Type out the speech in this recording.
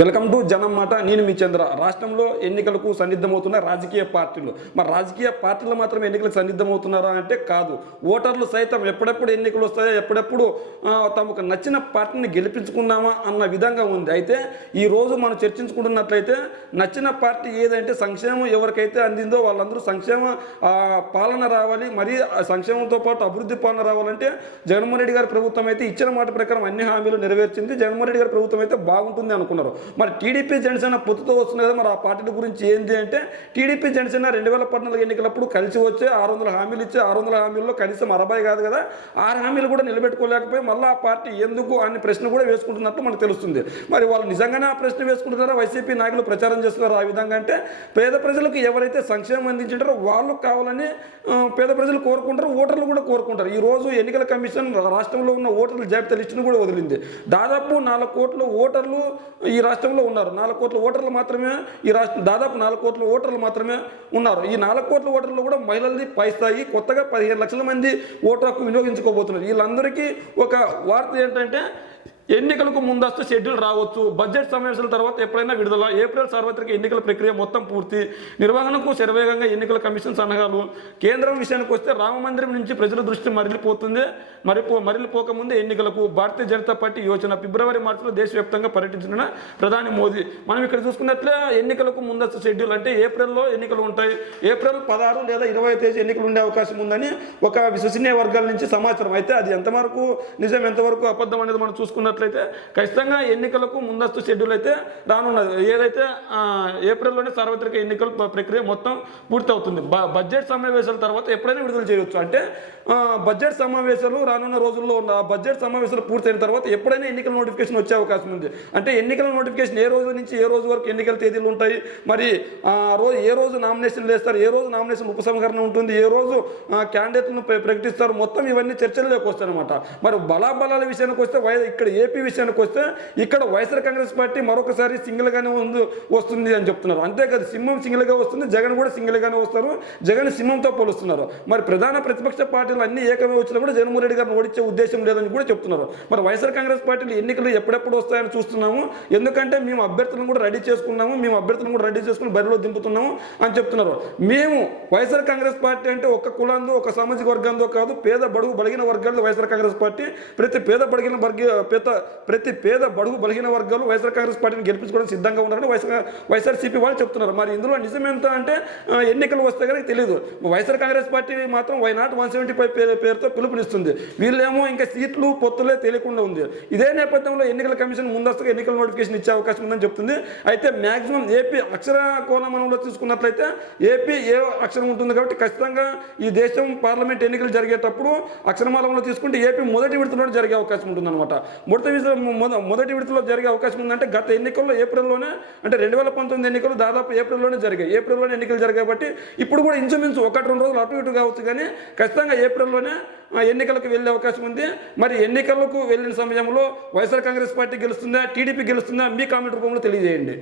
Welcome to జనం మాట. నేను మీ చంద్ర. రాష్ట్రంలో ఎన్నికలకు సన్నిద్ధమవుతున్న రాజకీయ పార్టీలు, మరి రాజకీయ పార్టీలు మాత్రం ఎన్నికలకు సన్నిద్ధమవుతున్నారా అంటే కాదు. ఓటర్లు సైతం ఎప్పుడెప్పుడు ఎన్నికలు వస్తాయో, ఎప్పుడెప్పుడు తమకు నచ్చిన పార్టీని గెలిపించుకుందామా అన్న విధంగా ఉంది. అయితే ఈరోజు మనం చర్చించుకుంటున్నట్లయితే నచ్చిన పార్టీ ఏదంటే సంక్షేమం ఎవరికైతే అందిందో వాళ్ళందరూ సంక్షేమ పాలన రావాలి, మరి సంక్షేమంతో పాటు అభివృద్ధి పాలన రావాలంటే జగన్మోహన్ రెడ్డి గారి ప్రభుత్వం అయితే ఇచ్చిన మాట ప్రకారం అన్ని హామీలు నెరవేర్చింది. జగన్మోహన్ రెడ్డి గారి ప్రభుత్వం అయితే బాగుంటుంది అనుకున్నారు. మరి టీడీపీ జనసేన పొత్తుతో వస్తుంది కదా, మరి ఆ పార్టీల గురించి ఏంటి అంటే టీడీపీ జనసేన 2014 ఎన్నికలప్పుడు కలిసి వచ్చే 600 హామీలు ఇచ్చే 600 హామీల్లో కనీసం 60 కాదు కదా, 6 హామీలు కూడా నిలబెట్టుకోలేకపోయి మళ్ళీ ఆ పార్టీ ఎందుకు అనే ప్రశ్న కూడా వేసుకుంటున్నట్టు మనకు తెలుస్తుంది. మరి వాళ్ళు నిజంగానే ఆ ప్రశ్న వేసుకుంటున్నారా? వైసీపీ నాయకులు ప్రచారం చేస్తున్నారు ఆ విధంగా అంటే పేద ప్రజలకు ఎవరైతే సంక్షేమం అందించారో వాళ్ళు కావాలని పేద ప్రజలు కోరుకుంటారు, ఓటర్లు కూడా కోరుకుంటారు. ఈరోజు ఎన్నికల కమిషన్ రాష్ట్రంలో ఉన్న ఓటర్ల జాబితా లిస్టును కూడా వదిలింది. దాదాపు 4 కోట్ల ఓటర్లు ఈ రాష్ట్రంలో ఉన్నారు. 4 కోట్ల ఓటర్లు మాత్రమే ఈ రాష్ట్రం, దాదాపు 4 కోట్ల ఓటర్లు మాత్రమే ఉన్నారు. ఈ 4 కోట్ల ఓటర్లు కూడా మహిళలది పై స్థాయి. కొత్తగా 15 లక్షల మంది ఓటర్ హక్కు వినియోగించుకోబోతున్నారు. వీళ్ళందరికీ ఒక వార్త ఏంటంటే ఎన్నికలకు ముందస్తు షెడ్యూల్ రావచ్చు, బడ్జెట్ సమావేశాల తర్వాత ఎప్పుడైనా విడుదల, ఏప్రిల్ సార్వత్రిక ఎన్నికల ప్రక్రియ మొత్తం పూర్తి, నిర్వహణకు శరవేగంగా ఎన్నికల కమిషన్ సన్నాహాలు. కేంద్రం విషయానికి వస్తే రామమందిరం నుంచి ప్రజల దృష్టి మరలిపోకముందే ఎన్నికలకు భారతీయ జనతా పార్టీ యోచన. ఫిబ్రవరి మార్చిలో దేశవ్యాప్తంగా పర్యటించిన ప్రధాని మోదీ. మనం ఇక్కడ చూసుకున్నట్లే ఎన్నికలకు ముందస్తు షెడ్యూల్ అంటే ఏప్రిల్లో ఎన్నికలు ఉంటాయి, ఏప్రిల్ 16 లేదా 20 తేదీ ఎన్నికలు ఉండే అవకాశం ఉందని ఒక విశ్వసనీయ వర్గాల నుంచి సమాచారం. అయితే అది ఎంతవరకు నిజం, ఎంతవరకు అబద్ధం అనేది మనం చూసుకున్నట్లయితే ఖచ్చితంగా ఎన్నికలకు ముందస్తు షెడ్యూల్ అయితే రానున్నది. ఏదైతే ఏప్రిల్లోనే సార్వత్రిక ఎన్నికల ప్రక్రియ మొత్తం పూర్తవుతుంది. బడ్జెట్ సమావేశాల తర్వాత ఎప్పుడైనా విడుదల చేయవచ్చు. అంటే బడ్జెట్ సమావేశాలు రానున్న రోజుల్లో ఉన్న బడ్జెట్ సమావేశాలు పూర్తయిన తర్వాత ఎప్పుడైనా ఎన్నికల నోటిఫికేషన్ వచ్చే అవకాశం ఉంది. అంటే ఎన్నికల నోటిఫికేషన్ ఏ రోజు నుంచి ఏ రోజు వరకు ఎన్నికల తేదీలు ఉంటాయి, మరి ఏ రోజు నామినేషన్లు వేస్తారు, ఏ రోజు నామినేషన్ ఉపసంహరణ ఉంటుంది, ఏ రోజు క్యాండిడేట్లను ప్రకటిస్తారు, మొత్తం ఇవన్నీ చర్చల్లోకి వస్తాయి అనమాట. మరి బలాబలాల విషయానికి వస్తే ఇక్కడ ఏపీ విషయానికి వస్తే ఇక్కడ వైఎస్ఆర్ కాంగ్రెస్ పార్టీ మరొకసారి సింగిల్గానే వస్తుంది అని చెప్తున్నారు. అంతేకాదు సింహం సింగిల్గా వస్తుంది, జగన్ కూడా సింగిల్గానే వస్తారు, జగన్ సింహంతో పోలుస్తున్నారు. మరి ప్రధాన ప్రతిపక్ష పార్టీలు అన్ని ఏకమే వచ్చినా కూడా జగన్మోహన్ రెడ్డి గారిని ఓడించే ఉద్దేశం లేదని కూడా చెప్తున్నారు. మరి వైఎస్ఆర్ కాంగ్రెస్ పార్టీలు ఎన్నికలు ఎప్పుడెప్పుడు వస్తాయని చూస్తున్నాము, ఎందుకంటే మేము అభ్యర్థులను కూడా రెడీ చేసుకుని బరిలో దింపుతున్నాము అని చెప్తున్నారు. మేము వైఎస్ఆర్ కాంగ్రెస్ పార్టీ అంటే ఒక కులాందో ఒక సామాజిక వర్గాందో కాదు, పేద బడుగు బలిగిన వర్గాలు వైఎస్ఆర్ కాంగ్రెస్ పార్టీ. ప్రతి పేద బడుగు బలహీన వర్గాలు వైఎస్ఆర్ కాంగ్రెస్ పార్టీని గెలిపించుకోవడానికి సిద్ధంగా ఉన్నారని వైఎస్ఆర్సీపీ వాళ్ళు చెప్తున్నారు. మరి ఇందులో నిజమెంత అంటే ఎన్నికలు వస్తే కనుక తెలియదు. వైఎస్ఆర్ కాంగ్రెస్ పార్టీ మాత్రం వై నాట్ 175 పేరుతో పిలుపునిస్తుంది. వీళ్ళేమో ఇంకా సీట్లు పొత్తులే తెలియకుండా ఉంది. ఇదే నేపథ్యంలో ఎన్నికల కమిషన్ ముందస్తుగా ఎన్నికల నోటిఫికేషన్ ఇచ్చే అవకాశం ఉందని చెప్తుంది. అయితే మ్యాక్సిమం ఏపీ అక్షర కోణంలో చూసుకున్నట్లయితే ఏపీ ఏ అక్షరం ఉంటుంది కాబట్టి ఖచ్చితంగా ఈ దేశం పార్లమెంట్ ఎన్నికలు జరిగేటప్పుడు అక్షరమాలంలో తీసుకుంటే ఏపీ మొదటి విడతలో జరిగే అవకాశం ఉంటుంది అనమాట. మొదటి విడతలో జరిగే అవకాశం ఉందంటే గత ఎన్నికల్లో ఏప్రిల్లోనే, అంటే 2019 ఎన్నికలు దాదాపు ఏప్రిల్లోనే జరిగాయి. ఏప్రిల్లోనే ఎన్నికలు జరిగాయి కాబట్టి ఇప్పుడు కూడా ఇంచుమించు 1-2 రోజులు అటు ఇటు కావచ్చు, కానీ ఖచ్చితంగా ఏప్రిల్లోనే ఎన్నికలకు వెళ్ళే అవకాశం ఉంది. మరి ఎన్నికలకు వెళ్ళిన సమయంలో వైఎస్ఆర్ కాంగ్రెస్ పార్టీ గెలుస్తుందా, టీడీపీ గెలుస్తుందా? మీ కామెంట్ రూపంలో తెలియజేయండి.